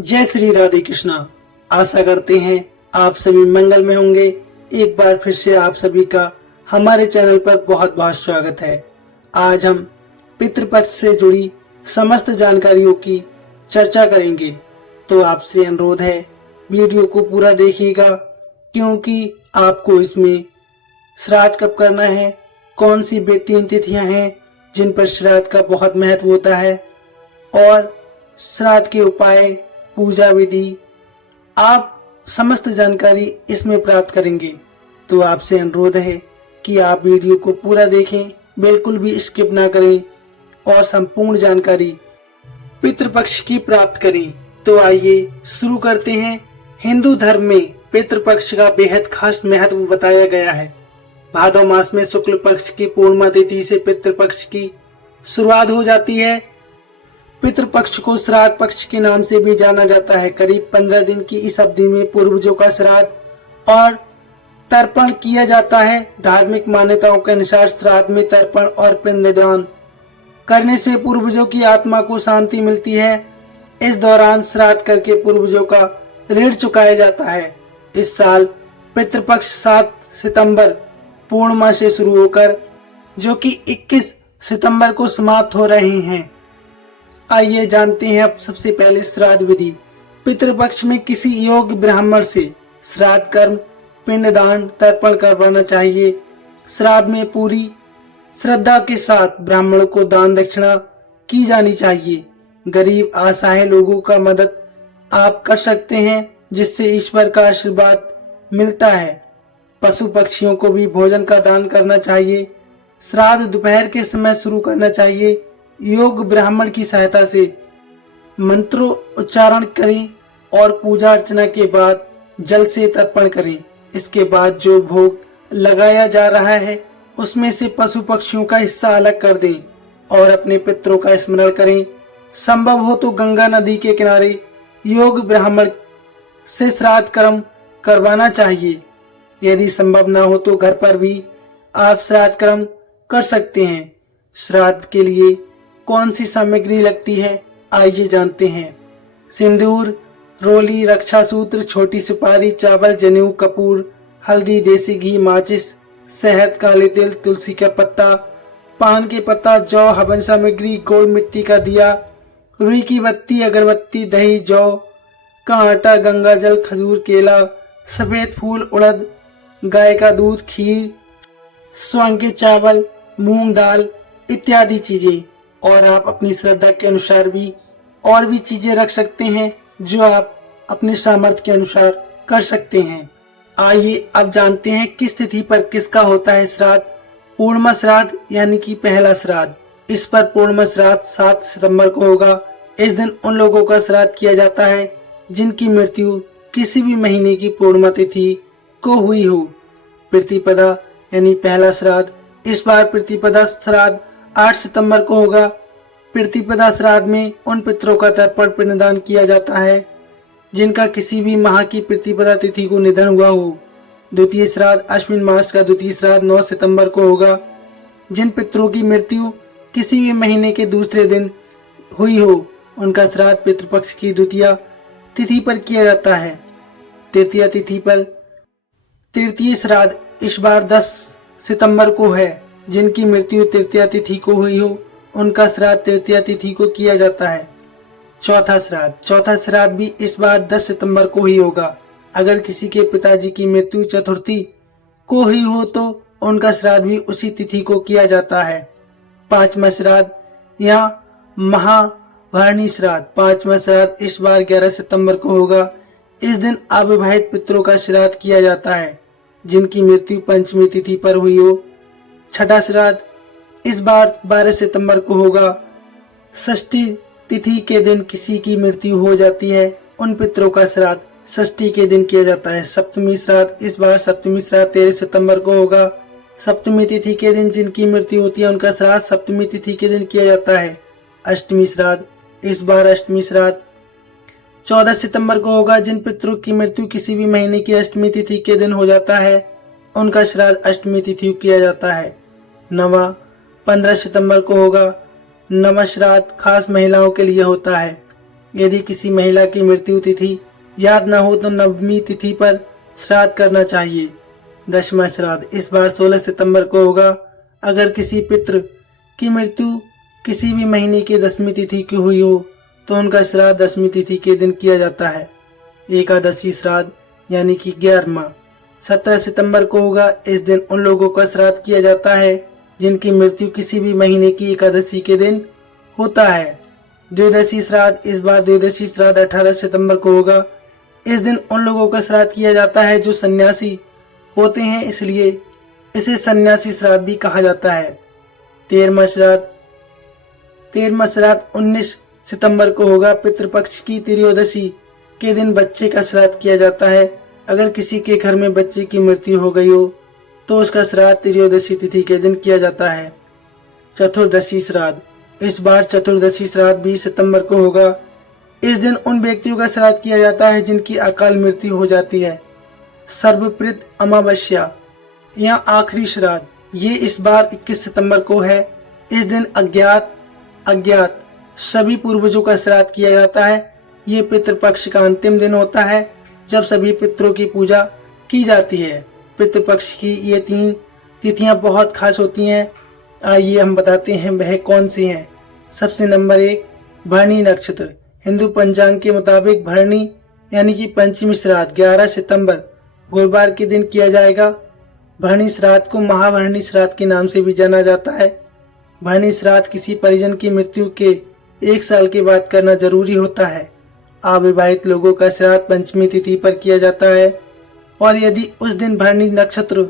जय श्री राधे कृष्णा। आशा करते हैं आप सभी मंगल में होंगे। एक बार फिर से आप सभी का हमारे चैनल पर बहुत बहुत स्वागत है। आज हम पितृपक्ष से जुड़ी समस्त जानकारियों की चर्चा करेंगे, तो आपसे अनुरोध है वीडियो को पूरा देखिएगा, क्योंकि आपको इसमें श्राद्ध कब करना है, कौन सी वे 3 तिथियां हैं जिन पर श्राद्ध का बहुत महत्व होता है, और श्राद्ध के उपाय, पूजा विधि, आप समस्त जानकारी इसमें प्राप्त करेंगे। तो आपसे अनुरोध है कि आप वीडियो को पूरा देखें, बिल्कुल भी स्किप ना करें और संपूर्ण जानकारी पितृपक्ष की प्राप्त करें। तो आइए शुरू करते हैं। हिंदू धर्म में पितृपक्ष का बेहद खास महत्व बताया गया है। भादव मास में शुक्ल पक्ष की पूर्णिमा तिथि से पितृपक्ष की शुरुआत हो जाती है। पितृपक्ष को श्राद्ध पक्ष के नाम से भी जाना जाता है। करीब 15 दिन की इस अवधि में पूर्वजों का श्राद्ध और तर्पण किया जाता है। धार्मिक मान्यताओं के अनुसार श्राद्ध में तर्पण और पिंडदान करने से पूर्वजों की आत्मा को शांति मिलती है। इस दौरान श्राद्ध करके पूर्वजों का ऋण चुकाया जाता है। इस साल पितृपक्ष 7 सितंबर पूर्णिमा से शुरू होकर जो कि 21 सितंबर को समाप्त हो रहे हैं। आइए जानते हैं अब सबसे पहले श्राद्ध विधि। पितृपक्ष में किसी योग्य ब्राह्मण से श्राद्ध कर्म, पिंडदान, तर्पण करवाना चाहिए। श्राद्ध में पूरी श्रद्धा के साथ ब्राह्मणों को दान दक्षिणा की जानी चाहिए। गरीब असहाय लोगों का मदद आप कर सकते हैं, जिससे ईश्वर का आशीर्वाद मिलता है। पशु पक्षियों को भी भोजन का दान करना चाहिए। श्राद्ध दोपहर के समय शुरू करना चाहिए। योग ब्राह्मण की सहायता से मंत्रों उच्चारण करें और पूजा अर्चना के बाद जल से तर्पण करें। इसके बाद जो भोग लगाया जा रहा है उसमें से पशु पक्षियों का हिस्सा अलग कर दें और अपने पितरों का स्मरण करें। संभव हो तो गंगा नदी के किनारे योग ब्राह्मण से श्राद्ध कर्म करवाना चाहिए। यदि संभव ना हो तो घर पर भी आप श्राद्ध कर्म कर सकते हैं। श्राद्ध के लिए कौन सी सामग्री लगती है, आइए जानते हैं। सिंदूर, रोली, रक्षा सूत्र, छोटी सुपारी, चावल, जनेऊ, कपूर, हल्दी, देसी घी, माचिस, शहद, काले तिल, तुलसी का पत्ता, पान के पत्ता, जौ, हवन सामग्री, गोल मिट्टी का दिया, रुई की बत्ती, अगरबत्ती, दही, जौ का आटा, गंगा जल, खजूर, केला, सफेद फूल, उड़द, गाय का दूध, खीर, स्वयं के चावल, मूंग दाल इत्यादि चीजें। और आप अपनी श्रद्धा के अनुसार भी और भी चीजें रख सकते हैं, जो आप अपने सामर्थ्य के अनुसार कर सकते हैं। आइए अब जानते हैं किस तिथि पर किसका होता है श्राद्ध। पूर्णिमा श्राद्ध यानी कि पहला श्राद्ध। इस पर पूर्णिमा श्राद्ध 7 सितंबर को होगा। इस दिन उन लोगों का श्राद्ध किया जाता है जिनकी मृत्यु किसी भी महीने की पूर्णिमा तिथि को हुई हो। प्रतिपदा यानी पहला श्राद्ध। इस बार प्रतिपदा श्राद्ध 8 सितंबर को होगा। प्रतिपदा श्राद्ध में उन पितरों का तर्पण पिंडदान किया जाता है जिनका किसी भी माह की प्रतिपदा तिथि को निधन हुआ हो। द्वितीय श्राद्ध अश्विन मास का द्वितीय श्राद्ध 9 सितंबर को होगा। जिन पितरों की मृत्यु किसी भी महीने के दूसरे दिन हुई हो उनका श्राद्ध पितृपक्ष की द्वितीय तिथि पर किया जाता है। तृतीय तिथि पर तृतीय श्राद्ध इस बार 10 सितंबर को है। जिनकी मृत्यु तृतीय तिथि को हुई हो उनका श्राद्ध तृतीय तिथि को किया जाता है। चौथा श्राद्ध भी इस बार 10 सितंबर को ही होगा। अगर किसी के पिताजी की मृत्यु चतुर्थी को हुई हो तो उनका श्राद्ध भी उसी तिथि को किया जाता है। पांचवा श्राद्ध या महावारणी श्राद्ध। पांचवा श्राद्ध इस बार 11 सितंबर को होगा। इस दिन अविवाहित पितरों का श्राद्ध किया जाता है जिनकी मृत्यु पंचमी तिथि पर हुई हो। छठा श्राद्ध इस बार 12 सितंबर को होगा। षष्ठी तिथि के दिन किसी की मृत्यु हो जाती है उन पितरों का श्राद्ध षष्ठी के दिन किया जाता है। सप्तमी श्राद्ध इस बार सप्तमी श्राद्ध 13 सितंबर को होगा। सप्तमी तिथि के दिन जिनकी मृत्यु होती है उनका श्राद्ध सप्तमी तिथि के दिन किया जाता है। अष्टमी श्राद्ध इस बार अष्टमी श्राद्ध 14 सितंबर को होगा। जिन पितरों की मृत्यु किसी भी महीने की अष्टमी तिथि के दिन हो जाता है उनका श्राद्ध अष्टमी तिथि किया जाता है। नवा 15 सितंबर को होगा। नवा श्राद्ध खास महिलाओं के लिए होता है। यदि किसी महिला की मृत्यु तिथि याद न हो तो नवमी तिथि पर श्राद्ध करना चाहिए। 10वां श्राद्ध इस बार 16 सितंबर को होगा। अगर किसी पितृ की मृत्यु किसी भी महीने की 10वीं तिथि की हुई हो तो उनका श्राद्ध 10वीं तिथि के दिन किया जाता है। एकादशी श्राद्ध यानी कि 11वां 17 सितंबर को होगा। इस दिन उन लोगों का श्राद्ध किया जाता है जिनकी मृत्यु किसी भी महीने की एकादशी के दिन होता है। द्वादशी श्राद्ध इस बार द्वादशी श्राद्ध 18 सितंबर को होगा। इस दिन उन लोगों का श्राद्ध किया जाता है जो सन्यासी होते हैं, इसलिए इसे सन्यासी श्राद्ध भी कहा जाता है। 13वां श्राद्ध 19 सितंबर को होगा। पितृपक्ष की त्रयोदशी के दिन बच्चे का श्राद्ध किया जाता है। अगर किसी के घर में बच्चे की मृत्यु हो गई हो तो उसका श्राद्ध त्रयोदशी तिथि के दिन किया जाता है। चतुर्दशी श्राद्ध इस बार चतुर्दशी श्राद्ध 20 सितंबर को होगा। इस दिन उन व्यक्तियों का श्राद्ध किया जाता है जिनकी अकाल मृत्यु हो जाती है। सर्वप्रत अमावस्या या आखिरी श्राद्ध ये इस बार 21 सितंबर को है। इस दिन अज्ञात सभी पूर्वजों का श्राद्ध किया जाता है। ये पितृपक्ष का अंतिम दिन होता है जब सभी पितरों की पूजा की जाती है। पितृपक्ष की ये 3 तिथियां बहुत खास होती हैं। आइए हम बताते हैं वह कौन सी हैं। सबसे नंबर 1 भरणी नक्षत्र। हिंदू पंचांग के मुताबिक भरणी यानी कि पंचमी श्राद्ध 11 सितंबर गुरुवार के दिन किया जाएगा। भरणी श्राद्ध को महाभरणी श्राद्ध के नाम से भी जाना जाता है। भरणी श्राद्ध किसी परिजन की मृत्यु के 1 साल के बाद करना जरूरी होता है। अविवाहित लोगों का श्राद्ध पंचमी तिथि पर किया जाता है और यदि उस दिन भरणी नक्षत्र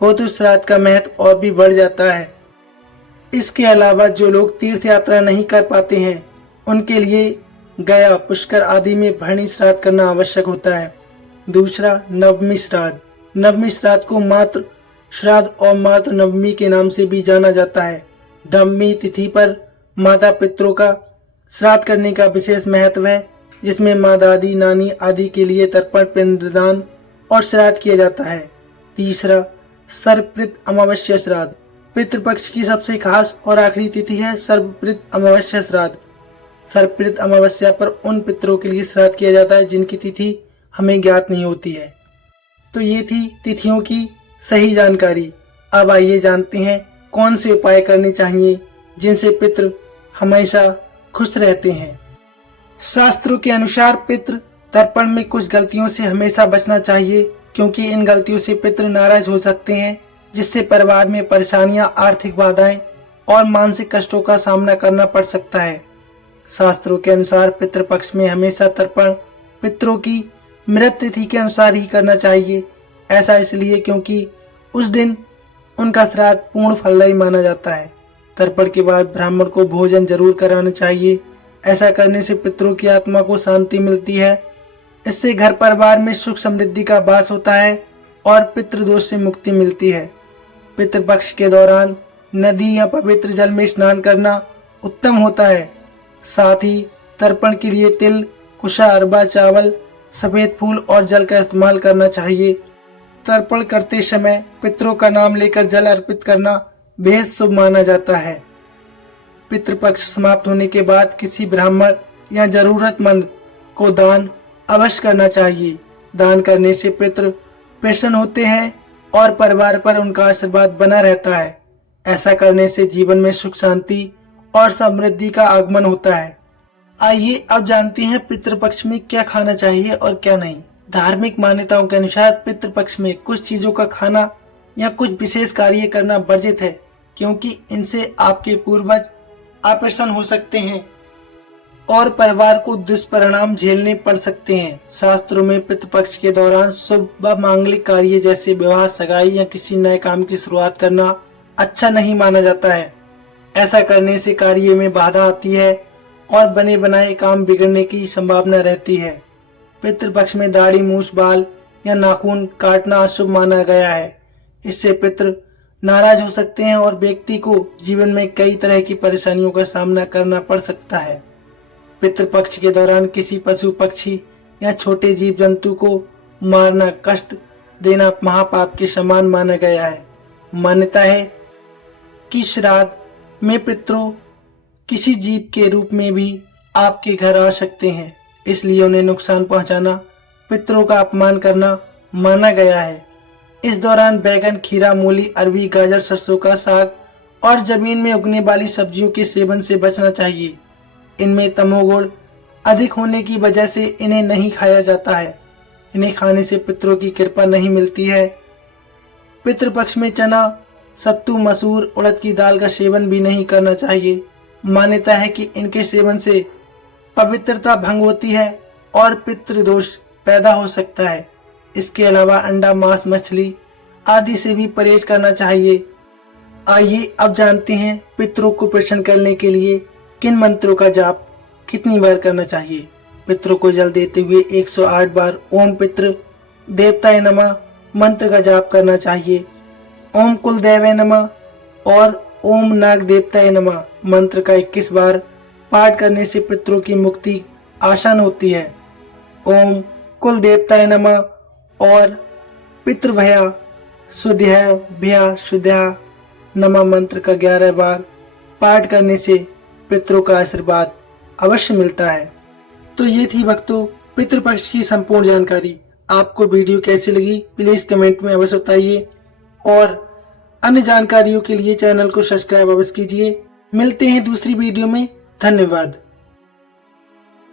हो तो श्राद्ध का महत्व और भी बढ़ जाता है। इसके अलावा जो लोग तीर्थ यात्रा नहीं कर पाते हैं उनके लिए गया, पुष्कर आदि में भरणी श्राद्ध करना आवश्यक होता है। दूसरा नवमी श्राद्ध। नवमी श्राद्ध को मातृ श्राद्ध और मातृ नवमी के नाम से भी जाना जाता है। नवमी तिथि पर माता पितरों का श्राद्ध करने का विशेष महत्व है, जिसमें माँ दादी नानी आदि के लिए तर्पण पिंडदान और श्राद्ध किया जाता है। तीसरा सर्वप्रत अमावस्या श्राद्ध। पितृपक्ष की सबसे खास और आखिरी तिथि है सर्वप्रत अमावस्या श्राद्ध। सर्वप्रत अमावस्या पर उन पितरों के लिए श्राद्ध किया जाता है जिनकी तिथि हमें ज्ञात नहीं होती है। तो ये थी तिथियों की सही जानकारी। अब आइए जानते हैं कौन से उपाय करने चाहिए जिनसे पितृ हमेशा खुश रहते हैं। शास्त्रों के अनुसार पितृ तर्पण में कुछ गलतियों से हमेशा बचना चाहिए, क्योंकि इन गलतियों से पितृ नाराज हो सकते हैं, जिससे परिवार में परेशानियां, आर्थिक बाधाएं और मानसिक कष्टों का सामना करना पड़ सकता है। शास्त्रों के अनुसार पितृपक्ष में हमेशा तर्पण पितरों की मृत तिथि के अनुसार ही करना चाहिए। ऐसा इसलिए क्योंकि उस दिन उनका श्राद्ध पूर्ण फलदायी माना जाता है। तर्पण के बाद ब्राह्मण को भोजन जरूर कराना चाहिए। ऐसा करने से पितरों की आत्मा को शांति मिलती है। इससे घर परिवार में सुख समृद्धि का वास होता है और पितृदोष से मुक्ति मिलती है। पितृपक्ष के दौरान नदी या पवित्र जल में स्नान करना उत्तम होता है। साथ ही तर्पण के लिए तिल, कुशा, अरबा, चावल, सफेद फूल और जल का इस्तेमाल करना चाहिए। तर्पण करते समय पितरों का नाम लेकर जल अर्पित करना बेहद शुभ माना जाता है। पितृपक्ष समाप्त होने के बाद किसी ब्राह्मण या जरूरतमंद को दान अवश्य करना चाहिए। दान करने से पितृ प्रसन्न होते हैं और परिवार पर उनका आशीर्वाद बना रहता है। ऐसा करने से जीवन में सुख, शांति और समृद्धि का आगमन होता है। आइए अब जानते हैं पितृपक्ष में क्या खाना चाहिए और क्या नहीं। धार्मिक मान्यताओं के अनुसार पितृपक्ष में कुछ चीजों का खाना या कुछ विशेष कार्य करना वर्जित है, क्योंकि इनसे आपके पूर्वज अप्रसन्न हो सकते हैं और परिवार को दुष्परिणाम झेलने पड़ सकते हैं। शास्त्रों में पितृपक्ष के दौरान शुभ व मांगलिक कार्य जैसे विवाह, सगाई या किसी नए काम की शुरुआत करना अच्छा नहीं माना जाता है। ऐसा करने से कार्य में बाधा आती है और बने बनाए काम बिगड़ने की संभावना रहती है। पितृपक्ष में दाढ़ी, मूछ, बाल या नाखून काटना अशुभ माना गया है। इससे पितृ नाराज हो सकते हैं और व्यक्ति को जीवन में कई तरह की परेशानियों का सामना करना पड़ सकता है। पितृपक्ष के दौरान किसी पशु, पक्षी या छोटे जीव जंतु को मारना, कष्ट देना महापाप के समान माना गया है। मान्यता है कि श्राद्ध में पितरों किसी जीव के रूप में भी आपके घर आ सकते हैं, इसलिए उन्हें नुकसान पहुंचाना पितरों का अपमान करना माना गया है। इस दौरान बैगन, खीरा, मूली, अरबी, गाजर, सरसों का साग और जमीन में उगने वाली सब्जियों के सेवन से बचना चाहिए। इनमें तमोगुण अधिक होने की वजह से इन्हें नहीं खाया जाता है। इन्हें खाने से पितरों की कृपा नहीं मिलती है। पितृपक्ष में चना, सत्तू, मसूर, उड़द की दाल का सेवन भी नहीं करना चाहिए। मान्यता है कि इनके सेवन से पवित्रता भंग होती है और पितृदोष पैदा हो सकता है। इसके अलावा अंडा, मांस, मछली आदि से भी परहेज करना चाहिए। आइए अब जानते हैं पितरों को प्रसन्न करने के लिए किन मंत्रों का जाप कितनी बार करना चाहिए। पितरों को जल देते हुए 108 बार ओम पितृ देवताय नमः मंत्र का जाप करना चाहिए। ओम कुलदेवाय नमः और ओम नाग देवताय नमः मंत्र का 21 बार पाठ करने से पितरों की मुक्ति आसान होती है। ओम कुल देवताय नमः और पितृभया सुध्या भया शुद्ध्या नमः मंत्र का 11 बार पाठ करने से पितरों का आशीर्वाद अवश्य मिलता है। तो ये थी भक्तों पितृपक्ष की संपूर्ण जानकारी। आपको वीडियो कैसी लगी प्लीज कमेंट में अवश्य बताइए और अन्य जानकारियों के लिए चैनल को सब्सक्राइब अवश्य कीजिए। मिलते हैं दूसरी वीडियो में। धन्यवाद।